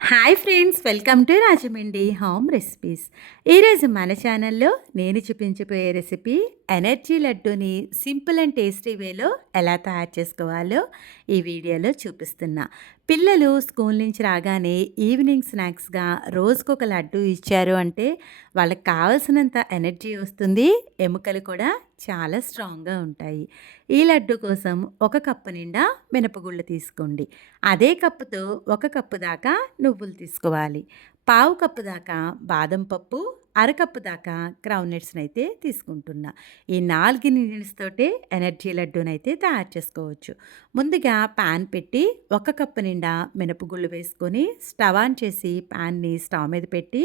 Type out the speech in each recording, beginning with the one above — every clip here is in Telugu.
Hi friends welcome to Rajahmundry home recipes ఈరోజు మన ఛానల్లో నేను చూపించబోయే రెసిపీ ఎనర్జీ లడ్డూని సింపుల్ అండ్ టేస్టీ వేలో ఎలా తయారు చేసుకోవాలో ఈ వీడియోలో చూపిస్తున్నా. పిల్లలు స్కూల్ నుంచి రాగానే ఈవినింగ్ స్నాక్స్గా రోజుకొక లడ్డు ఇచ్చారు అంటే వాళ్ళకి కావాల్సినంత ఎనర్జీ వస్తుంది ఎముకలు కూడా చాలా స్ట్రాంగ్గా ఉంటాయి. ఈ లడ్డు కోసం ఒక కప్పు నిండా మినపగుళ్ళు తీసుకోండి. అదే కప్పుతో ఒక కప్పు దాకా నువ్వులు తీసుకోవాలి. పావు కప్పు దాకా బాదం పప్పు అరకప్పు దాకా గ్రౌండ్నట్స్ని అయితే తీసుకుంటున్నా. ఈ నాలుగు ఇంగ్రీడియంట్స్ తోటే ఎనర్జీ అయితే తయారు చేసుకోవచ్చు. ముందుగా ప్యాన్ పెట్టి ఒక కప్పు నిండా మినపగుళ్ళు వేసుకొని స్టవ్ ఆన్ చేసి ప్యాన్ని స్టవ్ మీద పెట్టి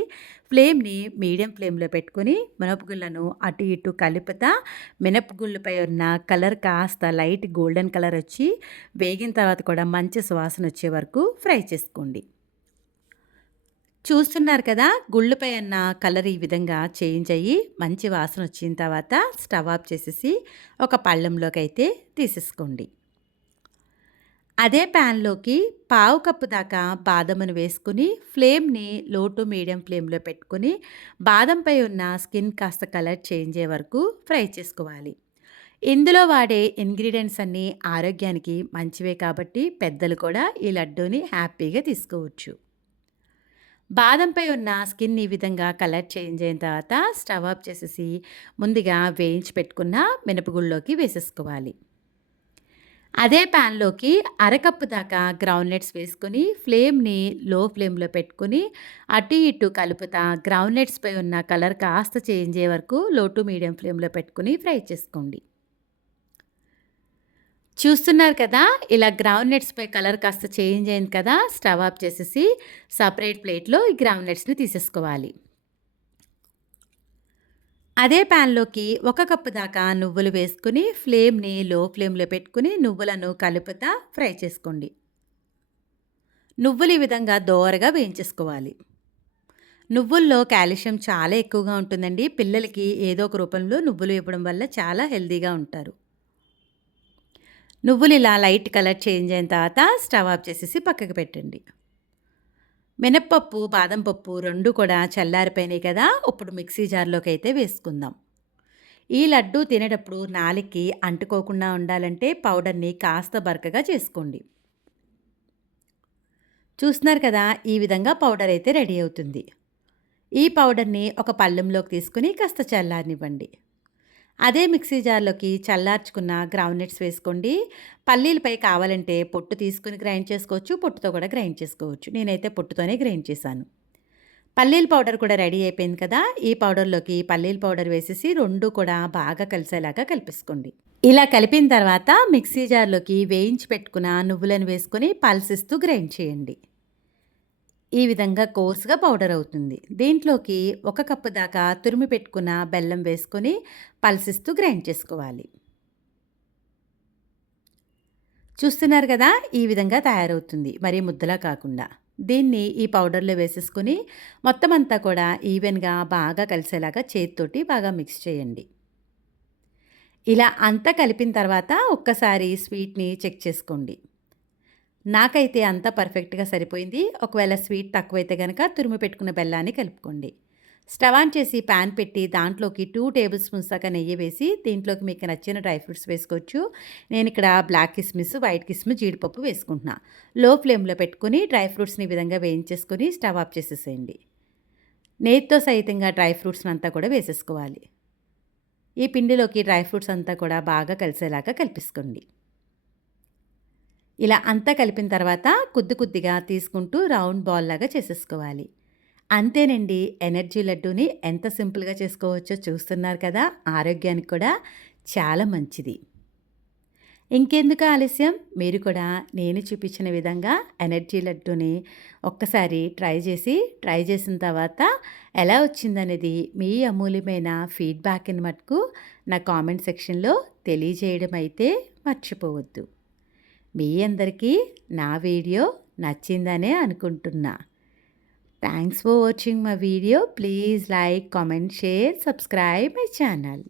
ఫ్లేమ్ని మీడియం ఫ్లేమ్లో పెట్టుకొని మినపగుళ్ళను అటు ఇటు కలుపుతా మినపగుళ్ళపై ఉన్న కలర్ కాస్త లైట్ గోల్డెన్ కలర్ వచ్చి వేగిన తర్వాత కూడా మంచి సువాసన వచ్చే వరకు ఫ్రై చేసుకోండి. చూస్తున్నారు కదా గుళ్ళపై అన్న కలర్ ఈ విధంగా చేంజ్ అయ్యి మంచి వాసన వచ్చిన తర్వాత స్టవ్ ఆఫ్ చేసేసి ఒక పళ్ళెంలోకి అయితే తీసేసుకోండి. అదే ప్యాన్లోకి పావు కప్పు దాకా బాదమును వేసుకుని ఫ్లేమ్ని లో టు మీడియం ఫ్లేమ్లో పెట్టుకుని బాదంపై ఉన్న స్కిన్ కాస్త కలర్ చేంజ్ అయ్యే వరకు ఫ్రై చేసుకోవాలి. ఇందులో వాడే ఇంగ్రీడియంట్స్ అన్నీ ఆరోగ్యానికి మంచివే కాబట్టి పెద్దలు కూడా ఈ లడ్డూని హ్యాపీగా తీసుకోవచ్చు. బాదంపై ఉన్న స్కిన్ ఈ విధంగా కలర్ చేంజ్ అయిన తర్వాత స్టవ్ ఆఫ్ చేసేసి ముందుగా వేయించి పెట్టుకున్న మినపగుళ్ళలోకి వేసేసుకోవాలి. అదే ప్యాన్లోకి అరకప్పు దాకా గ్రౌండ్నట్స్ వేసుకొని ఫ్లేమ్ని లో ఫ్లేమ్లో పెట్టుకుని అటు ఇటు కలుపుతా గ్రౌండ్నట్స్పై ఉన్న కలర్ కాస్త చేంజ్ అయ్యే వరకు లో టు మీడియం ఫ్లేమ్లో పెట్టుకుని ఫ్రై చేసుకోండి. చూస్తున్నారు కదా ఇలా గ్రౌండ్ నట్స్పై కలర్ కాస్త చేంజ్ అయింది కదా స్టవ్ ఆఫ్ చేసేసి సపరేట్ ప్లేట్లో ఈ గ్రౌండ్ నట్స్ని తీసేసుకోవాలి. అదే ప్యాన్లోకి ఒక కప్పు దాకా నువ్వులు వేసుకుని ఫ్లేమ్ని లో ఫ్లేమ్లో పెట్టుకుని నువ్వులను కలుపుతా ఫ్రై చేసుకోండి. నువ్వులు ఈ విధంగా దోరగా వేయించేసుకోవాలి. నువ్వుల్లో కాల్షియం చాలా ఎక్కువగా ఉంటుందండి. పిల్లలకి ఏదో ఒక రూపంలో నువ్వులు ఇవ్వడం వల్ల చాలా హెల్తీగా ఉంటారు. నువ్వులు ఇలా లైట్ కలర్ చేంజ్ అయిన తర్వాత స్టవ్ ఆఫ్ చేసేసి పక్కకు పెట్టండి. మినప్పప్పు బాదం పప్పు రెండు కూడా చల్లారిపోయినాయి కదా ఇప్పుడు మిక్సీ జార్లోకి అయితే వేసుకుందాం. ఈ లడ్డు తినేటప్పుడు నాలికి అంటుకోకుండా ఉండాలంటే పౌడర్ని కాస్త బరకగా చేసుకోండి. చూస్తున్నారు కదా ఈ విధంగా పౌడర్ అయితే రెడీ అవుతుంది. ఈ పౌడర్ని ఒక పళ్ళెంలోకి తీసుకుని కాస్త చల్లారనివ్వండి. అదే మిక్సీ జార్లోకి చల్లార్చుకున్న గ్రౌండ్నట్స్ వేసుకోండి. పల్లీలపై కావాలంటే పొట్టు తీసుకుని గ్రైండ్ చేసుకోవచ్చు పొట్టుతో కూడా గ్రైండ్ చేసుకోవచ్చు. నేనైతే పొట్టుతోనే గ్రైండ్ చేశాను. పల్లీల పౌడర్ కూడా రెడీ అయిపోయింది కదా ఈ పౌడర్లోకి పల్లీల పౌడర్ వేసేసి రెండు కూడా బాగా కలిసేలాగా కలిపేసుకోండి. ఇలా కలిపిన తర్వాత మిక్సీ జార్లోకి వేయించి పెట్టుకున్న నువ్వులను వేసుకొని పల్సిస్తూ గ్రైండ్ చేయండి. ఈ విధంగా కోర్స్గా పౌడర్ అవుతుంది. దీంట్లోకి ఒక కప్పు దాకా తురిమి పెట్టుకున్న బెల్లం వేసుకొని పల్సిస్తూ గ్రైండ్ చేసుకోవాలి. చూస్తున్నారు కదా ఈ విధంగా తయారవుతుంది. మరీ ముద్దలా కాకుండా. దీన్ని ఈ పౌడర్లో వేసేసుకొని మొత్తం అంతా కూడా ఈవెన్గా బాగా కలిసేలాగా చేతితోటి బాగా మిక్స్ చేయండి. ఇలా అంతా కలిపిన తర్వాత ఒక్కసారి స్వీట్ని చెక్ చేసుకోండి. నాకైతే అంతా పర్ఫెక్ట్గా సరిపోయింది. ఒకవేళ స్వీట్ తక్కువైతే కనుక తురిమి పెట్టుకున్న బెల్లాన్ని కలుపుకోండి. స్టవ్ ఆన్ చేసి ప్యాన్ పెట్టి దాంట్లోకి టూ టేబుల్ స్పూన్స్ దాకా నెయ్యి వేసి దీంట్లోకి మీకు నచ్చిన డ్రై ఫ్రూట్స్ వేసుకోవచ్చు. నేను ఇక్కడ బ్లాక్ కిస్మిస్ వైట్ కిస్మిస్ జీడిపప్పు వేసుకుంటున్నా. లో ఫ్లేమ్లో పెట్టుకుని డ్రై ఫ్రూట్స్ని ఈ విధంగా వేయించేసుకొని స్టవ్ ఆఫ్ చేసేసేయండి. నెయ్యితో సహితంగా డ్రై ఫ్రూట్స్ని అంతా కూడా వేసేసుకోవాలి. ఈ పిండిలోకి డ్రై ఫ్రూట్స్ అంతా కూడా బాగా కలిసేలాగా కల్పిసుకోండి. ఇలా అంతా కలిపిన తర్వాత కొద్ది కొద్దిగా తీసుకుంటూ రౌండ్ బాల్ లాగా చేసేసుకోవాలి. అంతేనండి ఎనర్జీ లడ్డూని ఎంత సింపుల్గా చేసుకోవచ్చో చూస్తున్నారు కదా ఆరోగ్యానికి కూడా చాలా మంచిది. ఇంకెందుకు ఆలస్యం? మీరు కూడా నేను చూపించిన విధంగా ఎనర్జీ లడ్డూని ఒక్కసారి ట్రై చేసి ట్రై చేసిన తర్వాత ఎలా వచ్చిందనేది మీ అమూల్యమైన ఫీడ్బ్యాక్ని మటుకు నా కామెంట్ సెక్షన్లో తెలియజేయడం అయితే మర్చిపోవద్దు. మీ అందరికీ నా వీడియో నచ్చిందనే అనుకుంటున్నా. Thanks for watching my video please like comment share subscribe my channel